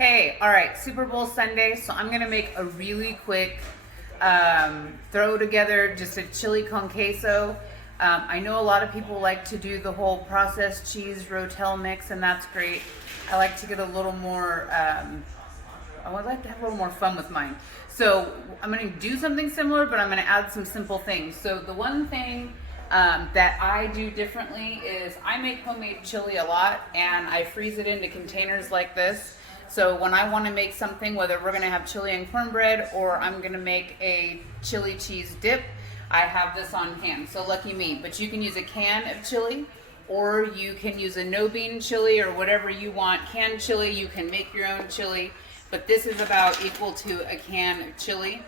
Hey, all right, Super Bowl Sunday, so I'm gonna make a really quick throw together just a chili con queso. I know a lot of people like to do the whole processed cheese rotel mix, and that's great. I like to get a little more, I would like to have a little more fun with mine. So I'm gonna do something similar, but I'm gonna add some simple things. So the one thing that I do differently is I make homemade chili a lot, and I freeze it into containers like this. So when I want to make something, whether we're going to have chili and cornbread or I'm going to make a chili cheese dip, I have this on hand. So lucky me. But you can use a can of chili, or you can use a no bean chili, or whatever you want. Canned chili, you can make your own chili, but this is about equal to a can of chili.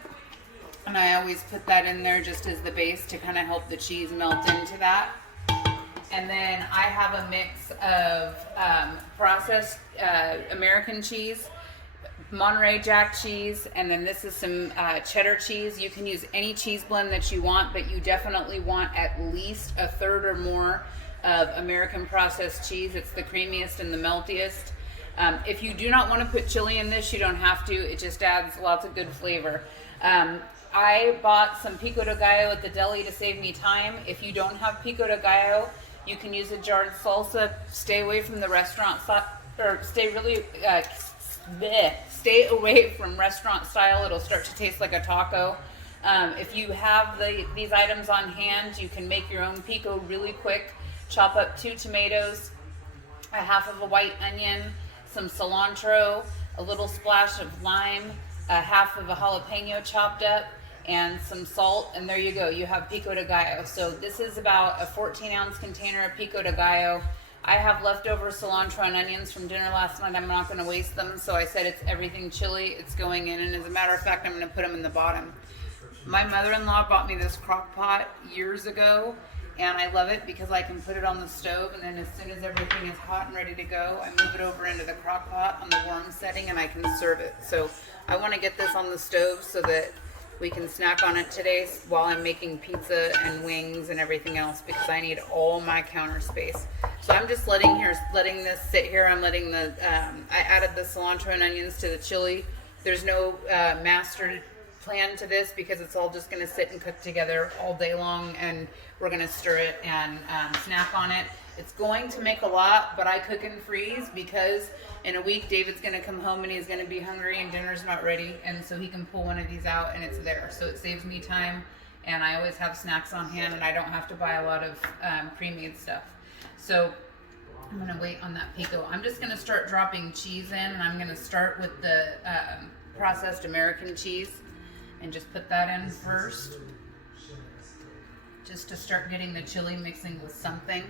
And I always put that in there just as the base to kind of help the cheese melt into that. And then I have a mix of processed American cheese, Monterey Jack cheese, and then this is some cheddar cheese. You can use any cheese blend that you want, but you definitely want at least a third or more of American processed cheese. It's the creamiest and the meltiest. If you do not want to put chili in this, you don't have to. It just adds lots of good flavor. I bought some pico de gallo at the deli to save me time. If you don't have pico de gallo, you can use a jarred salsa. Stay away from the restaurant or stay away from restaurant style. It'll start to taste like a taco. If you have these items on hand, you can make your own pico really quick. Chop up 2 tomatoes, a half of a white onion, some cilantro, a little splash of lime, a half of a jalapeno chopped up, and some salt, and there you go. You have pico de gallo. So this is about a 14-ounce container of pico de gallo. I have leftover cilantro and onions from dinner last night. I'm not going to waste them, so I said it's everything chili. It's going in, and as a matter of fact, I'm going to put them in the bottom. My mother-in-law bought me this crock pot years ago, and I love it because I can put it on the stove, and then as soon as everything is hot and ready to go, I move it over into the crock pot on the warm setting, and I can serve it. So I want to get this on the stove so that we can snack on it today while I'm making pizza and wings and everything else, because I need all my counter space. So I'm just letting this sit here. I'm letting I added the cilantro and onions to the chili. There's no master plan to this because it's all just going to sit and cook together all day long, and we're going to stir it and snack on it. It's going to make a lot, but I cook and freeze because in a week David's going to come home and he's going to be hungry and dinner's not ready, and so he can pull one of these out and it's there. So it saves me time, and I always have snacks on hand, and I don't have to buy a lot of pre-made stuff. So I'm going to wait on that pico. I'm just going to start dropping cheese in, and I'm going to start with the processed American cheese and just put that in first, just to start getting the chili mixing with something.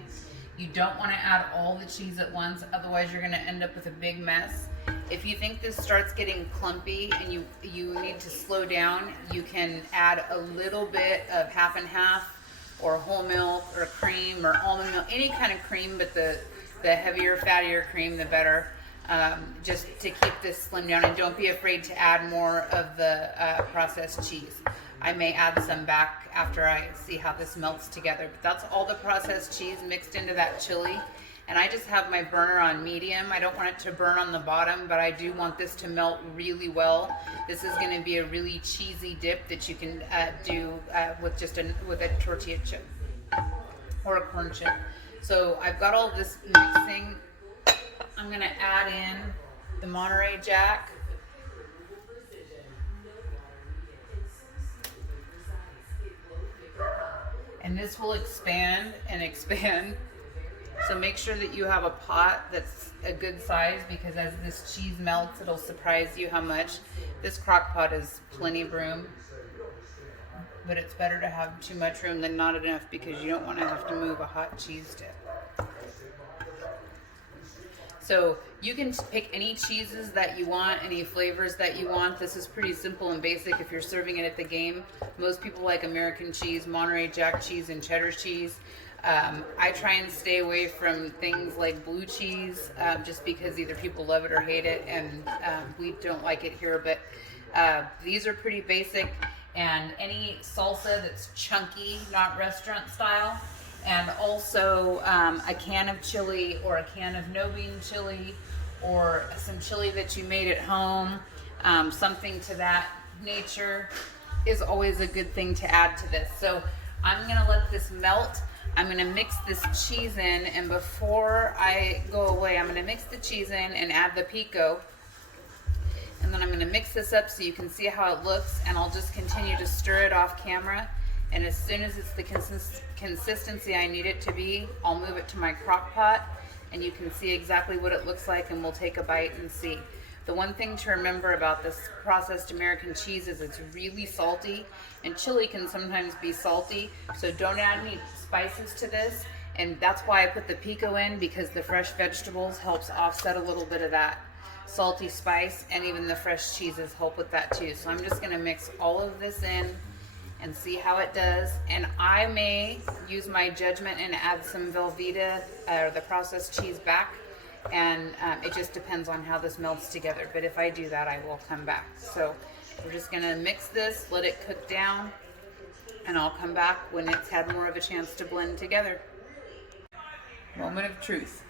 You don't want to add all the cheese at once, otherwise you're going to end up with a big mess. If you think this starts getting clumpy and you need to slow down, you can add a little bit of half and half, or whole milk, or cream, or almond milk, any kind of cream, but the heavier, fattier cream, the better. Just to keep this slimmed down, and don't be afraid to add more of the processed cheese. I may add some back after I see how this melts together, but that's all the processed cheese mixed into that chili. And I just have my burner on medium. I don't want it to burn on the bottom, but I do want this to melt really well. This is going to be a really cheesy dip that you can do with a tortilla chip or a corn chip. So I've got all this mixing. I'm going to add in the Monterey Jack. And this will expand and expand. So make sure that you have a pot that's a good size, because as this cheese melts, it'll surprise you how much. This crock pot is plenty of room, but it's better to have too much room than not enough, because you don't want to have to move a hot cheese dip. So you can pick any cheeses that you want, any flavors that you want. This is pretty simple and basic if you're serving it at the game. Most people like American cheese, Monterey Jack cheese, and cheddar cheese. I try and stay away from things like blue cheese, just because either people love it or hate it, and we don't like it here. But these are pretty basic, and any salsa that's chunky, not restaurant style, and also a can of chili, or a can of no bean chili, or some chili that you made at home, something to that nature is always a good thing to add to this. So I'm gonna let this melt. I'm gonna mix this cheese in, and before I go away, I'm gonna mix the cheese in and add the pico. And then I'm gonna mix this up so you can see how it looks, and I'll just continue to stir it off camera. And as soon as it's the consistency I need it to be, I'll move it to my crock pot, and you can see exactly what it looks like, and we'll take a bite and see. The one thing to remember about this processed American cheese is it's really salty, and chili can sometimes be salty, so don't add any spices to this. And that's why I put the pico in, because the fresh vegetables helps offset a little bit of that salty spice, and even the fresh cheeses help with that too. So I'm just gonna mix all of this in and see how it does. And I may use my judgment and add some Velveeta or the processed cheese back, and it just depends on how this melts together. But if I do that, I will come back. So we're just gonna mix this, let it cook down, and I'll come back when it's had more of a chance to blend together. Moment of truth.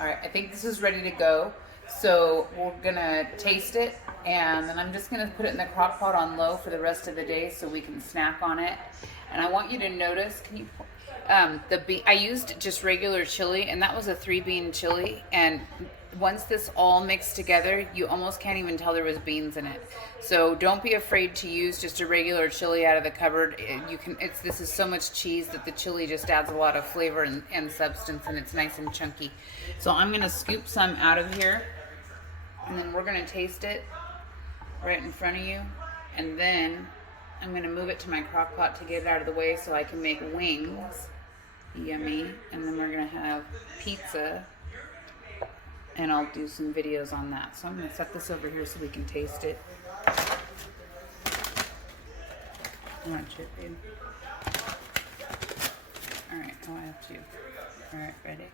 All right, I think this is ready to go. So we're gonna taste it, and then I'm just gonna put it in the crock pot on low for the rest of the day so we can snack on it. And I want you to notice, can you, I used just regular chili, and that was a 3-bean chili. And once this all mixed together, you almost can't even tell there was beans in it. So don't be afraid to use just a regular chili out of the cupboard. This is so much cheese that the chili just adds a lot of flavor and substance, and it's nice and chunky. So I'm gonna scoop some out of here, and then we're gonna taste it right in front of you. And then I'm gonna move it to my crock pot to get it out of the way so I can make wings. Yummy. And then we're gonna have pizza, and I'll do some videos on that. So I'm gonna set this over here so we can taste it. Come on, chip, babe. All right, oh, I have to. All right, ready?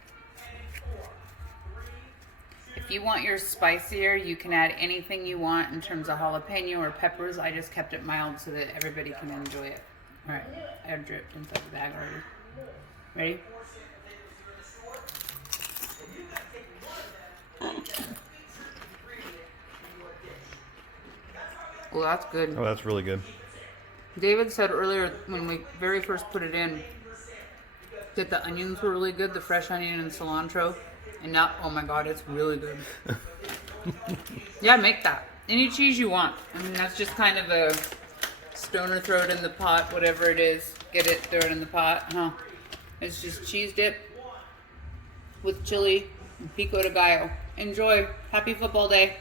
If you want yours spicier, you can add anything you want in terms of jalapeno or peppers. I just kept it mild so that everybody can enjoy it. All right, I dripped inside the bag already. Ready? Well, that's good. Oh, that's really good. David said earlier when we very first put it in that the onions were really good, the fresh onion and cilantro. And now, oh my God, it's really good. Yeah, make that. Any cheese you want. I mean, that's just kind of a stoner, throw it in the pot, whatever it is. Get it, throw it in the pot. Huh? It's just cheese dip with chili and pico de gallo. Enjoy. Happy football day.